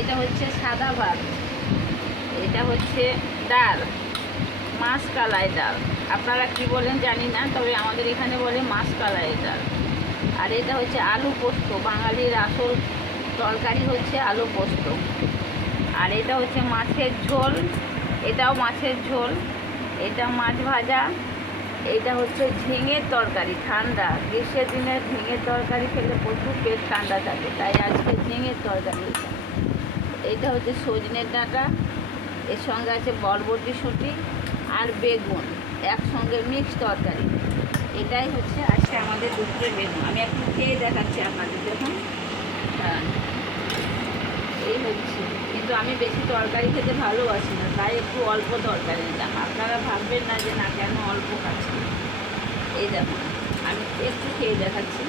এটা হচ্ছে সাদা ভাত, এটা হচ্ছে ডাল, মাছ কালাই ডাল। আপনারা কি বলেন জানি না, তবে আমাদের এখানে বলে মাছ কালাই ডাল। আর এটা হচ্ছে আলু পোস্ত, বাঙালির আসল তরকারি হচ্ছে আলু পোস্ত। আর এটা হচ্ছে মাছের ঝোল, এটাও মাছের ঝোল। এটা মাছ ভাজা। এটা হচ্ছে ঝিঙের তরকারি, ঠান্ডা গ্রীষ্মের দিনে ঝিঙের তরকারি খেলে প্রচুর পেট ঠান্ডা থাকে, তাই আজকে ঝিঙের তরকারি। এটা হচ্ছে সজনের ডাঁটা, এর সঙ্গে আছে বরবটি শুঁটি আর বেগুন, একসঙ্গে মিক্স তরকারি। এটাই হচ্ছে আজকে আমাদের দুপুরের মেনু। আমি একটু খেয়ে দেখাচ্ছি আপনাদের, দেখুন। এই হচ্ছে, কিন্তু আমি বেশি তরকারি খেতে ভালোবাসি না, তাই একটু অল্প তরকারি নিলাম। আপনারা ভাববেন না যে না কেন অল্প খাচ্ছি। এই দেখুন, আমি একটু খেয়ে দেখাচ্ছি।